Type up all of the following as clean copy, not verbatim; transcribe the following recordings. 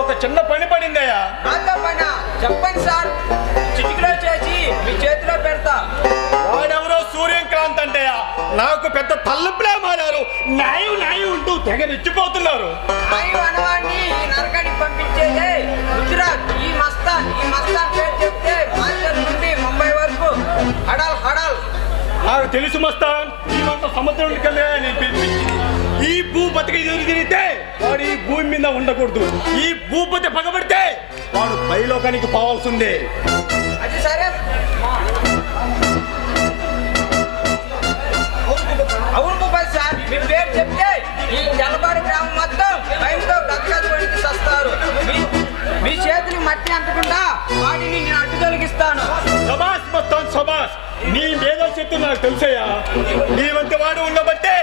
ఒక చిన్న పని పడిందయ్యా. చెప్పండి సార్, చిటికలో చేసి మీ చేతిలో పెడతా. వాడెవరో సూర్యకాంత్ అంటేయా నాకు పెద్ద తల్లపులే మారారు. న్యాయం న్యాయం ఉంటూ తెగ రెచ్చిపోతున్నారు. అనవాడిని ఈ నరకానికి పంపించేదే గుజరాత్. ఈ మస్తాన్ పేరు చెప్తే మాస్టర్ నుండి ముంబై వరకు హడాల్ హడాల్. నాకు తెలుసు మస్తాన్, ఈమంత సముద్రం కదే నేను పిలిపించింది. ఈ భూపతికి ఎదురు తిరిగితే వాడు ఈ భూమి మీద ఉండకూడదు. ఈ భూపతి పగబడితే వాడు పైలోకానికి పోవాల్సిందే. అది సరే. అవును భూపతి సార్, మీ పేరు చెప్తే ఈ జలపాడు గ్రామం మొత్తం భయంతో గద్గద్ వస్తారు. మీ చేతులు మట్టి అంటకుండా వాటిని నేను అడ్డు తొలగిస్తాను. సబాస్ మస్తాన్ సబాస్, నీ మేధో శక్తి నాకు తెలుసయ్యా. నీ వంటి వాడు ఉండబట్టే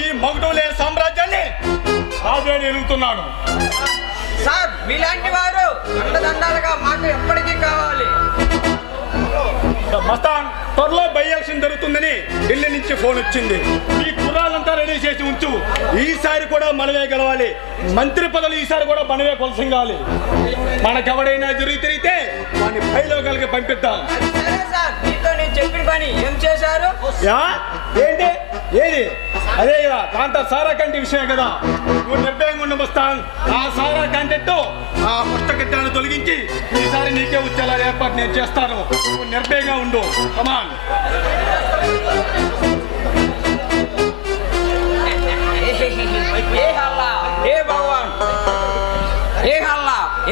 ఈ మగటం లేని సామ్రాజ్యాన్ని ఆదరణ ఎలుగుతున్నాను. సార్, మీలాంటి వారు అండదండాలుగా మాకు ఎప్పటికీ కావాలి. మస్తాన్, త్వరలో బై ఎలక్షన్ జరుగుతుందని ఢిల్లీ నుంచి ఫోన్ వచ్చింది. ఈ కుర్రాలంతా రెడీ చేసి ఉంచు. ఈసారి కూడా మనమే గెలవాలి. మంత్రి పదవులు ఈసారి కూడా మనమే కొలసింగాలి. మనకెవడైనా తిరిగితే వాడిని పైలోకాలకి పంపిద్దాం. సరే సార్, మీతో నేను చెప్పిన పని ఏం చేశారు? ఏంటి ఏది? అదే కదా కాంత సారా కంటి విషయం కదా. నువ్వు నిర్భయంగా ఉండు మస్తాన్. ఆ సారా కంటెట్టు ఆ పుస్తకట్టాన్ని తొలగించి ఈసారి నీకే వచ్చేలా ఏర్పాటు నేను చేస్తాను. నువ్వు నిర్భయంగా ఉండు. కమాన్.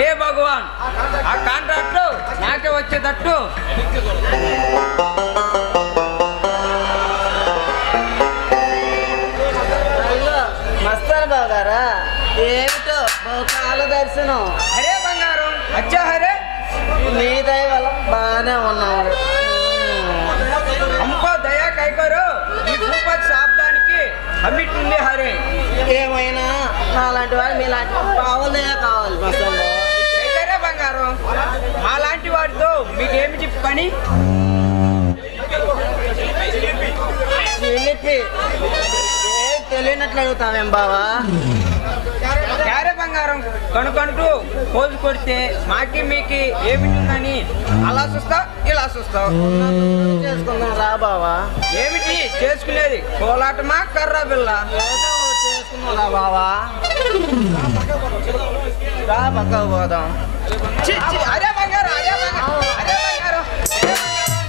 ఏ భగవాన్, ఆ కాంట్రాక్ట్ నాకే వచ్చేటట్టు. మస్తాన్ బాబు గారా, ఏమిటో బహుకాల దర్శనం. హరే బంగారం, అచ్చా హరే. మీ దయ వల్ల బాగానే ఉన్నాడు. हमको दया कहकर ఈ భూపతి శాబ్దానికి అమ్మిట్టుంది హరే. ఏమైనా నాలాంటి వాడు మీలాంటి కావాలే కావాలి మస్తాన్ బాబు. అయితే బంగారం, మాలాంటి వాడితో మీకేమిటి పని? ఏం తెలియనట్లు అడుగుతావేం బావా? క్యారే బంగారం కనుకంటూ పోజు కొడితే మాకి మీకి ఏమిటిందని అలా చూస్తావు ఇలా చూస్తావు. చేసుకుందాం రా బావా. ఏమిటి చేసుకునేది? కోలాటమా కర్రా బిల్ల? చేసుకుందాం రా బావా. రా పక్కకు పోదాం. అరే బంగారం,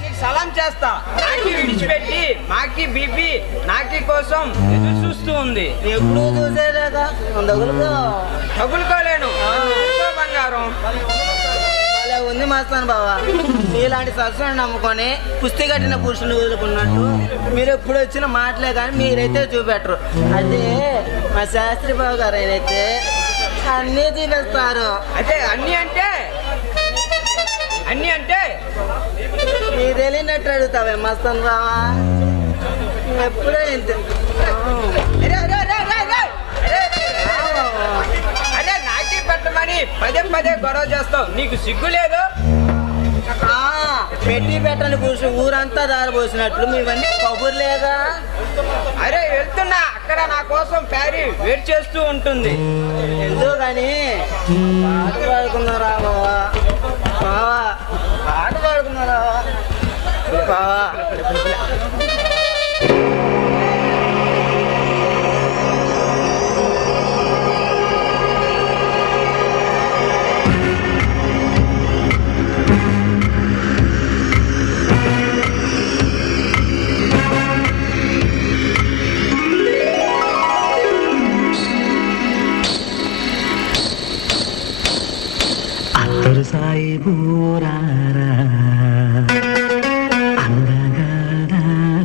నీకు సలాం చేస్తా. నాకి విడిచిపెట్టి మాకి బీపీ నాకి కోసం ఎదురు చూస్తూ ఉంది. ఎప్పుడు చూసేలేదా తగులుకోలేను బంగారం. భలే ఉంది మస్తాన్ బావా. మీలాంటి సరస్సును నమ్ముకొని కుస్తీ కట్టిన పురుషుని వదులుకున్నట్టు మీరు ఎప్పుడు వచ్చిన మాటలే కానీ మీరైతే చూపెట్టరు. అదే మా శాస్త్రి బాబు గారు అయితే అన్నీ చూపిస్తారు. అదే అన్నీ అంటే మీరు తెలియనట్టు అడుగుతావే మస్తాన్ బావా. ఎప్పుడో ఇంత అరే నాకే పెట్టమని పదే గొడవ చేస్తావు. నీకు సిగ్గు లేదు? పెట్టి పెట్టని పురుషుడు ఊరంతా దారిపోసినట్లు మీవన్నీ కబుర్లేదా? అరే వెళ్తున్నా, అక్కడ నా కోసం ప్యారీ వెయిట్ చేస్తూ ఉంటుంది. ఎందుకు కానీ పాట పాడుకున్నారా బావా? బావా పాట పాడుకున్నారా బావా? సాయి బూరారా అందగారారా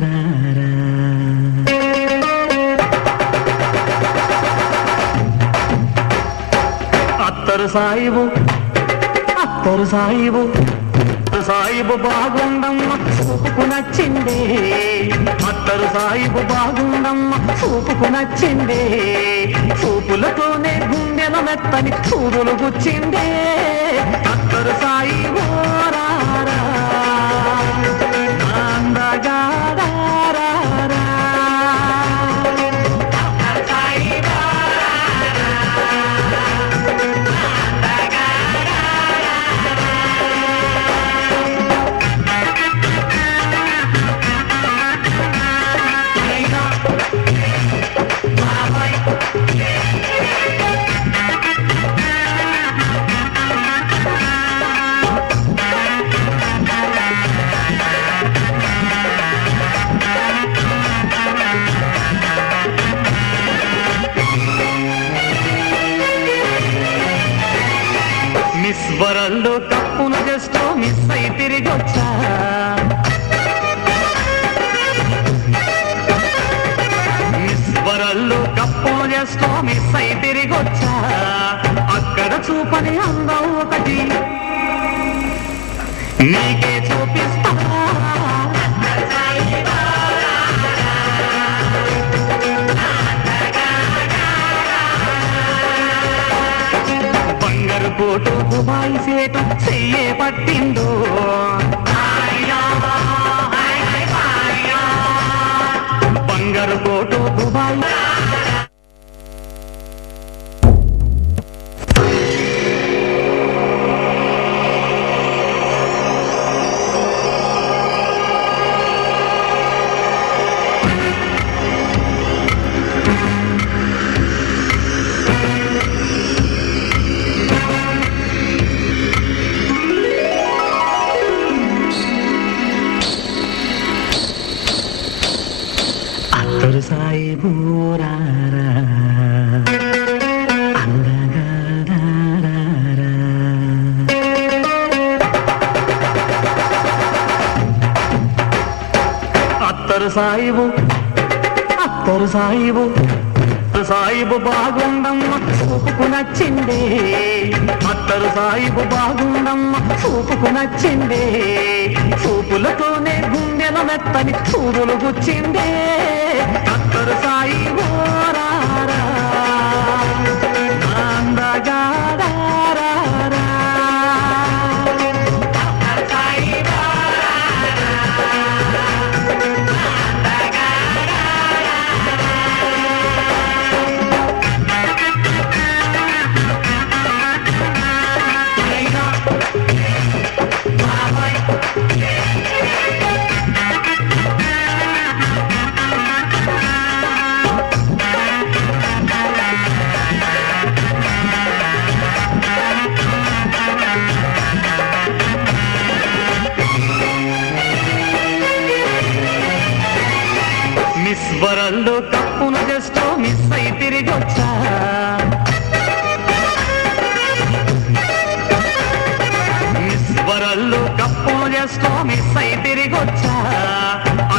అత్తరు సాయిబు బాగుండమ్మ చూపుకు నచ్చిందే. అత్తరు సాయిబు బాగుండమ్మ చూపుకు నచ్చిందే. చూపులతోనే గుండెల మెత్తని చూదులు గుచ్చిందే. అత్తరు సాయిబు రారా అందగారారా. అత్తరు సాయిబు రారా జస్ట్ మిస్ అయి తిరిగొచ్చా అక్కడ చూపని అందం ఒకటి నీకే చూపిస్తా బంగారు కోటు దుబాయ్ సేటు చెయ్యే పట్టిందో బంగారు కోటు దుబాయ్ అత్తరు సాయి బూరారా అందగారారా అత్తరు సాయిబు సాయిబు బాగుండమ్మ చూపుకు నచ్చిందే అత్తరు సాయిబు బాగుండమ్మ చూపుకు నచ్చిందే చూపులతోనే గుండెల మెత్తని చూదులు గుచ్చిందే అత్తరు సాయిబు రారా అందగారారా మిస్ వరల్డ్ కప్పును జస్ట్ మిస్ అయి తిరిగొచ్చా మిస్ వరల్డ్ కప్పును జస్ట్ మిస్ అయి తిరిగొచ్చా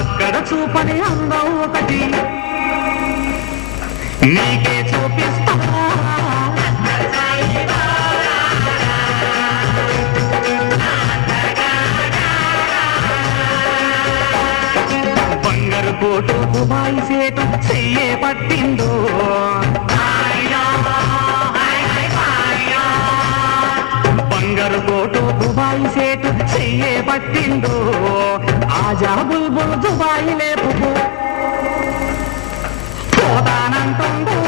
అక్కడ చూపని అందం ఒకటి నీకే చూపిస్తా బంగారు కోటు దుబాయ్ సేటు చెయ్యే పట్టిందో బంగారు కోటు దుబాయ్ సేటు చెయ్యే పట్టిందో ఆజా బుల్బుల్ దుబాయ్ లేపుకు పోతానంటుందో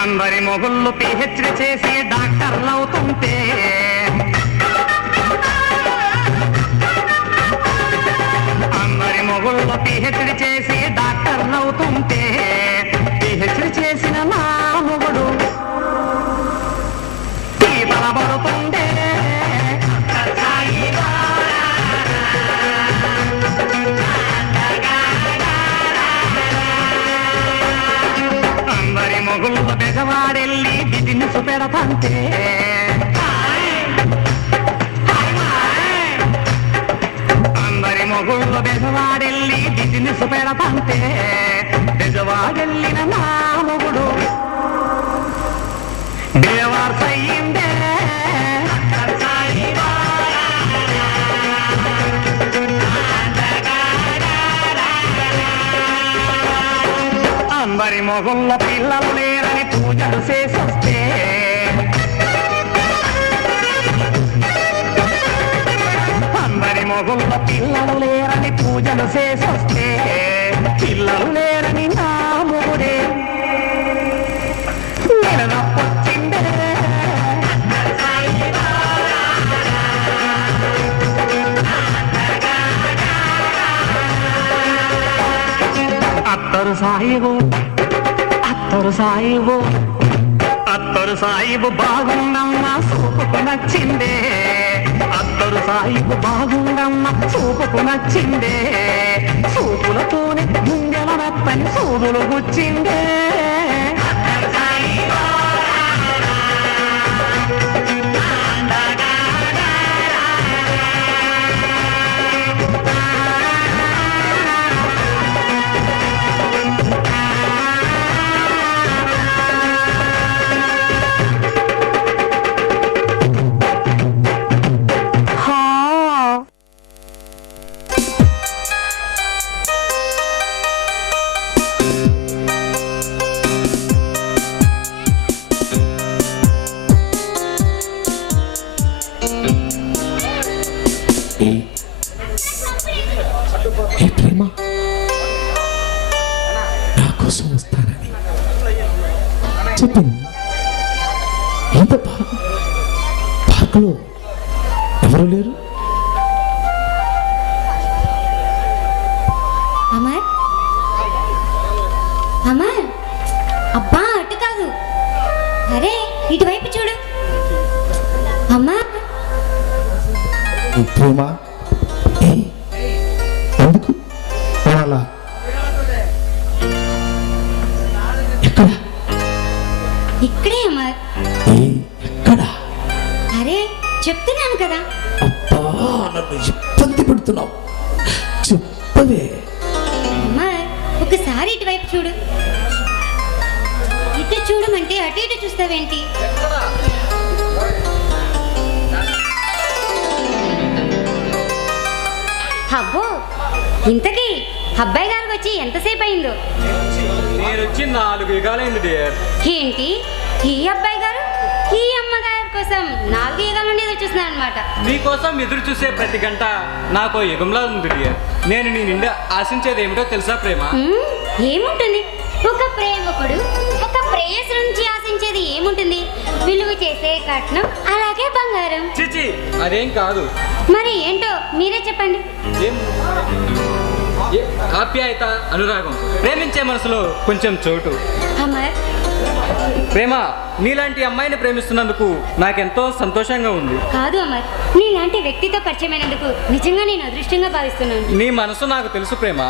అందరి మొగుళ్ళు పిహెచ్డి చేసి డాక్టర్లు అవుతుంటే అందరి మొగుళ్ళు పిహెచ్డి చేసి డాక్టర్లు అవుతుంటే పిహెచ్డి చేసిన నా మొగుడు తలబడుతుండే అందరి మొగుళ్ళు బెజవాడెళ్ళి బిజినెస్ పెడతంటే అందరి మొగుళ్ళు బెజవాడెళ్ళి బిజినెస్ పెడతంటే బెజవాడెళ్ళిన నా మొగుడు బేవార్స్ అయ్యిందే అందరి మొగుళ్ళ పిల్లలు లేరని పూజలు చేసొస్తే అందరి మొగుళ్ళ పిల్లలు లేరని పూజలు చేసొస్తే పిల్లలు లేరని నా మొగుడే నిలదప్పొచ్చిందే అత్తరు సాయిబు అత్తరు సాయిబు బాగుందమ్మా సూపుకు నచ్చిందే అత్తరు సాయిబు బాగుందమ్మా సూపుకు నచ్చిందే సూపులతోనే గుండెల నత్తని సూదులు గుచ్చిందే ప్రేమ నా కోసం వస్తానని చెప్పింది. ఎంత పార్కులో ఎవరు లేరు? అమర్ అమర్ అబ్బా అటు కాదు, అరే ఇటువైపు చూడు. అమర్ ప్రేమ ఎందుకు అలా? ఎక్కడ? ఇక్కడే అమర్. ఎక్కడ? అరే చెప్తున్నాను కదా. అబ్బా నన్ను ఇబ్బంది పెడుతున్నావు, చెప్పవే. అమర్ ఒకసారి ఇటువైపు చూడు. ఇటు చూడమంటే అటు ఇటు చూస్తావేంటి? అబ్బో ఇంతకీ అబ్బాయి గారికి వచ్చి ఎంతసేపు అయిందో? నేను వచ్చి 4 యుగాలైంది డియర్. ఏంటి ఈ అబ్బాయి గారు ఈ అమ్మగారి కోసం 4 యుగాల నుండి ఎదురు చూస్తున్నాను అనమాట. నీకోసం ఎదురు చూసే ప్రతి గంట నాకు యుగంలా ఉంది డియర్. నేను నీ నిండా ఆశించేది ఏమిటో తెలుసా ప్రేమ? ఏముంటుంది? ఒక ప్రేమకుడు ఒక ప్రేయస్ నుంచి ఆశించేది ఏముంటుంది? విలువ చేసే కట్నం, అలాగే బంగారం. చిచి అదేం కాదు. మరి ఏంటో మీరే చెప్పండి. ఆప్యాయత, అనురాగం, ప్రేమించే మనసులో కొంచెం చోటు. అమర్ ప్రేమ, నీలాంటి అమ్మాయిని ప్రేమిస్తున్నందుకు నాకెంతో సంతోషంగా ఉంది. కాదు అమర్, నీలాంటి వ్యక్తితో పరిచయమైనందుకు నిజంగా నేను అదృష్టంగా భావిస్తున్నాను. నీ మనసు నాకు తెలుసు ప్రేమ.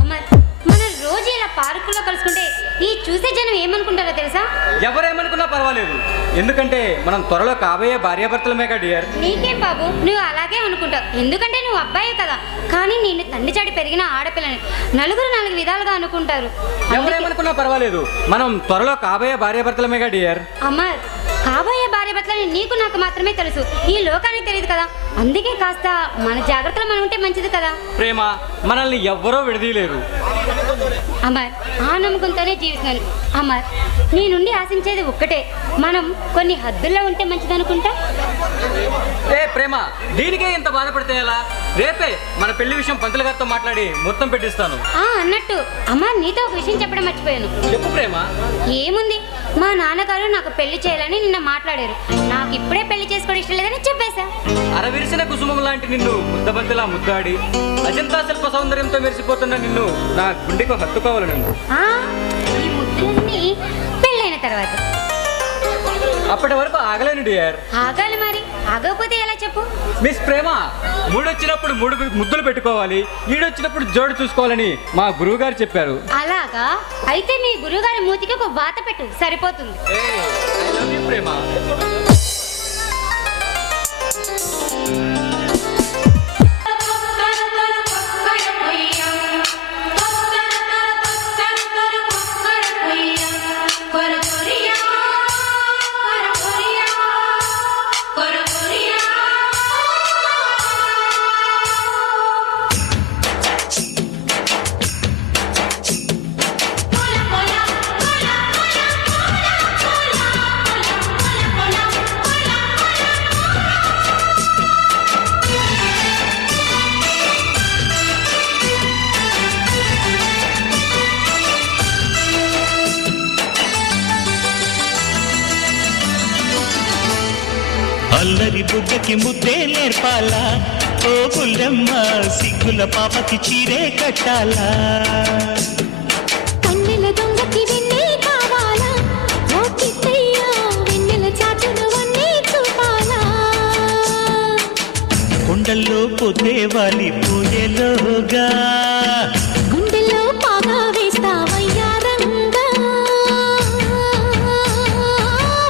అమర్ మనం రోజు ఇలా పార్కులో కలుసుకుంటే ఈ చూసే జనం ఏమనుకుంటారో తెలుసా? ఎవరేమనుకున్నా పర్వాలేదు, ఎందుకంటే మనం త్వరలో కాబోయే భార్యాభర్తలమేగా డియర్. నీకేం బాబు, నువ్వు అలాగే అనుకుంటావు, ఎందుకంటే నువ్వు అబ్బాయి కదా. కానీ నేను తండ్రి చాటి పెరిగిన ఆడపిల్లని నలుగురు 4 విధాలుగా అనుకుంటారు. ఎవరేమనుకున్నా పర్వాలేదు, మనం త్వరలో కాబోయే భార్యాభర్తలమేగా డియర్. అమర్ కాబోయే భార్యాభర్తలని నీకు నాకు మాత్రమే తెలుసు, ఈ లోకానికి తెలియదు కదా. అందుకే కాస్త మన జాగ్రత్తలు మనం ఉంటే మంచిది కదా. ప్రేమ, మనల్ని ఎవ్వరూ విడదీయలేరు. అమర్ ఆ నమ్మకంతోనే జీవిస్తున్నాను. అమర్ నీ నుండి ఆశించేది ఒక్కటే, మనం కొన్ని హద్దుల్లో ఉంటే మంచిదనుకుంటా. ఏ ప్రేమ, దీనికే ఇంత బాధపడితే ఎలా? రేపే మన పెళ్లి విషయం పంతులు గారితో మాట్లాడి మొత్తం పెట్టిస్తాను. అన్నట్టు అమర్ నీతో ఒక విషయం చెప్పడం మర్చిపోయాను. చెప్పు ప్రేమ. ఏముంది, మా నాన్నగారు నాకు పెళ్లి చేయాలని నిన్న మాట్లాడారు. నాకు ఇప్పుడే పెళ్లి చేసుకోవడం ఇష్టం లేదని చెప్పేశా. అరవిరిసిన కుసుమం లాంటి నిన్ను ముద్దబంతిలా ముద్దాడి అజంతా శిల్ప సౌందర్యంతో మెరిసిపోతున్న నిన్ను నా గుండెకు హత్తుకోవాలి. ఈ ముద్దులన్నీ పెళ్ళైన తర్వాత. అప్పటి వరకు ఆగలేను డియర్. ఆగాలి మరి, ఆగకపోతే ఎలా చెప్పు? మిస్ ప్రేమ, మూడొచ్చినప్పుడు 3 ముద్దులు పెట్టుకోవాలి, ఈడొచ్చినప్పుడు జోడు చూసుకోవాలని మా గురువు గారు చెప్పారు. అలాగా? అయితే మీ గురువుగారి మూతికి ఒక వాత పెట్టు, సరిపోతుంది. I love you, ప్రేమ. అల్లరి బుగ్గకి ముద్దే నేర్పాలా, ఓ గుల్లెమ్మ సిగ్గుల పాపకి చీరే కట్టాలా, కన్నెల దొంగకి గుండెల్లో పొద్దే వాలిపోయేలోగా గుండెల్లో పాగా వేస్తా వయ్యారంగా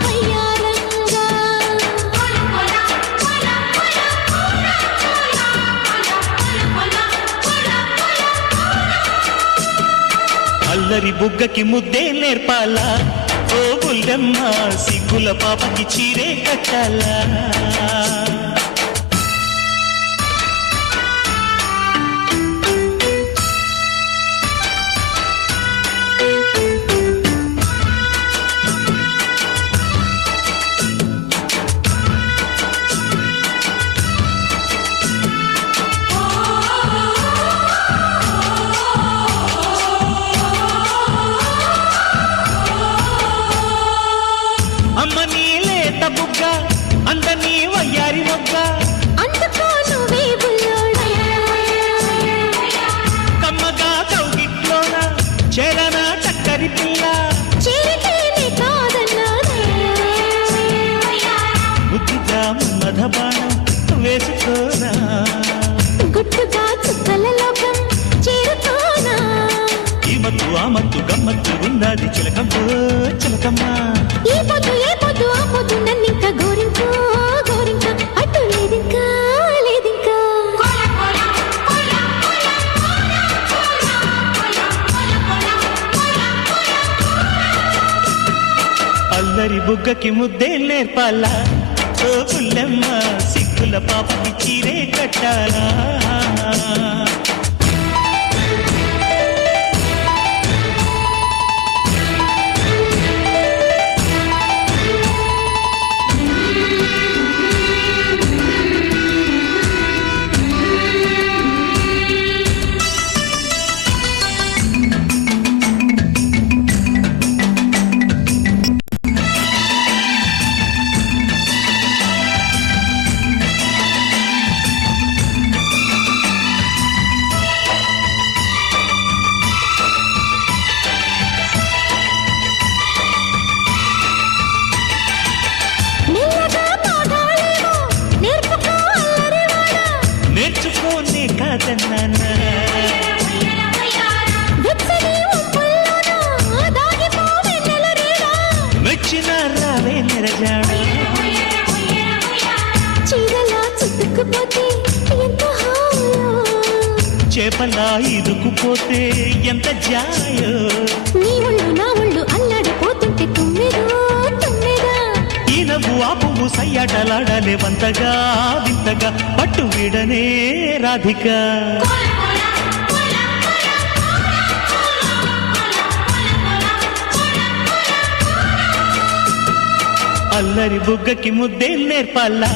వయ్యారంగా అల్లరి బుగ్గకి ముద్దే నేర్పాలా ఓ బుల్లెమ్మ సిగ్గుల పాపకి చీరే కట్టాలా అమ్మ నీ లేత బుగ్గ అందని వయ్యారి మొగ్గ అందుకో నువ్వే బుల్లోడా కమ్మగా కౌగిట్లోన చేరన చక్కరి పిల్ల చేరితేనే కాదన్నానా ముద్దుగా మన్మథ బాణం వేసుకోనా గుట్టుగా చుక్కల లోకం చేరుకోనా ఈ మత్తు ఆ మత్తు గమ్మత్తు ఉన్నది చిలకమ్మో చిలకమ్మ ఏ పొద్దు ఆ పొద్దు నన్నింకా గోరింకా గోరింకా అటు లేదింకా లేదింకా అల్లరి బుగ్గకి ముద్దే నేర్పాలా ఓ పుల్లెమ్మ సిగ్గుల పాపకి చీరే కట్టాలా మెల్లగా పాడాలేమో నేర్పుకో అల్లరివాడా నేర్చుకోనే కాదన్నానా వెచ్చని ఉంపుల్లోనా దాగిపో వెన్నెల రేడా మెచ్చిన రావే నిరజాడా చీరలా చుట్టుకుపోతే ఎంత హాయో చేపలా ఇరుకుపోతే ఎంత జాయో నీ ఒళ్ళు నా ఒళ్ళు అల్లాడిపోతుంటే తుమ్మెదో తుమ్మెదా ఈ నవ్వు ఆ పువ్వు సయ్యాటలాడాలే వంతగా వింతగా పట్టు వీడనే రాధిక అల్లరి బుగ్గకి ముద్దే నేర్పాలా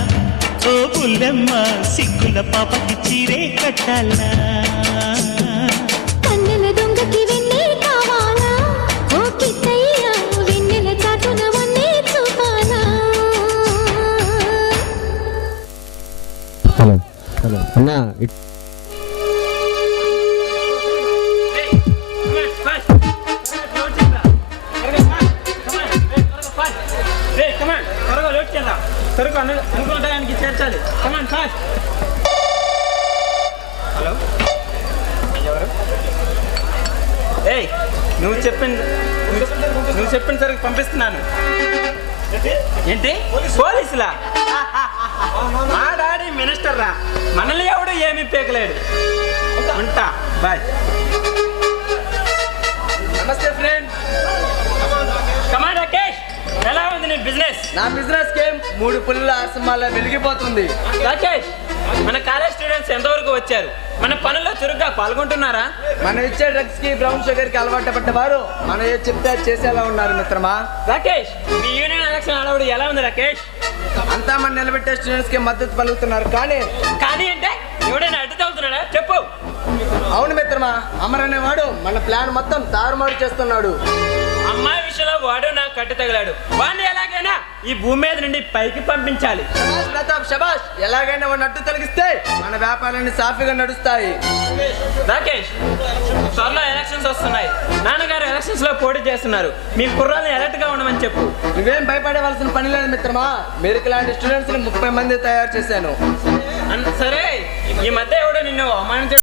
ఓ పుల్లెమ్మ సిగ్గుల పాపకి చీరే కట్టాలా కన్నెల దొంగకి వెన్నె కావాలా ఓ కిట్టయ్య వెన్నెల చాటున వన్నే చూపాలా హలో హలో అన్నా సరుకు అనుకున్న టయానికి చేర్చాలి కమాన్ ఫాస్ట్. హలో ఎవరు? ఏయ్ నువ్వు చెప్పిన సరుకు పంపిస్తున్నాను. ఏంటి పోలీసులా? మా డాడీ మినిస్టర్ రా, మనల్ని ఎవడు ఏమీ పీకలేడు. ఉంటా, బాయ్. నమస్తే ఫ్రెండ్. కమాన్ రాకేష్, ఎలా ఉంది నీ బిజినెస్? నా బిజినెస్ గేమ్ 3 పుల్ల ఆసమాల వెలిగిపోతుంది. రాకేష్, మన కాలేజ్ స్టూడెంట్స్ ఎంతవరకు వచ్చారు? మన పనుల్లో చురుగ్గా పాల్గొంటున్నారా? మనం ఇచ్చే డ్రగ్స్ కి బ్రౌన్ షుగర్ కి అలవాటు పడ్డవారు మనం ఏ చెప్తే చేసేలా ఉన్నారు మిత్రమా. రాకేష్, మీ యూనియన్ ఎలక్షన్ అలవాడు ఎలా ఉంది రాకేష్? అంతా మన నిలబెట్టే స్టూడెంట్స్ కి మద్దతు పలుకుతున్నారు. కానీ అంటే ఎవడైనా అడ్డు తగ్గుతున్నాడా చెప్పు. అవును మిత్రమా, అమర్ అనేవాడు మన ప్లాన్ మొత్తం తారుమారు చేస్తున్నాడు. అమ్మాయి విషయంలో వాడు నాకు కట్టు తగిలాడు. వాడిని ఎలాగైనా ఈ భూమి మీద నుండి పైకి పంపించాలి. శబాష్ ప్రతాప్, శబాష్. ఎలాగైనా వాడిని అడ్డు తొలగిస్తే మన వ్యాపారాన్ని సాఫీగా నడుస్తాయి. రాకేష్, త్వరలో ఎలక్షన్స్ వస్తున్నాయి. నాన్నగారు ఎలక్షన్స్ లో పోటీ చేస్తున్నారు. మీ కుర్రాలను అలర్ట్ గా ఉండమని చెప్పు. నువ్వేం భయపడవలసిన పని లేదు మిత్రమా. మీరు ఇలాంటి స్టూడెంట్స్ ని 30 మంది తయారు చేశాను. సరే ఈ మధ్య ఎవడో నిన్ను అవమానించ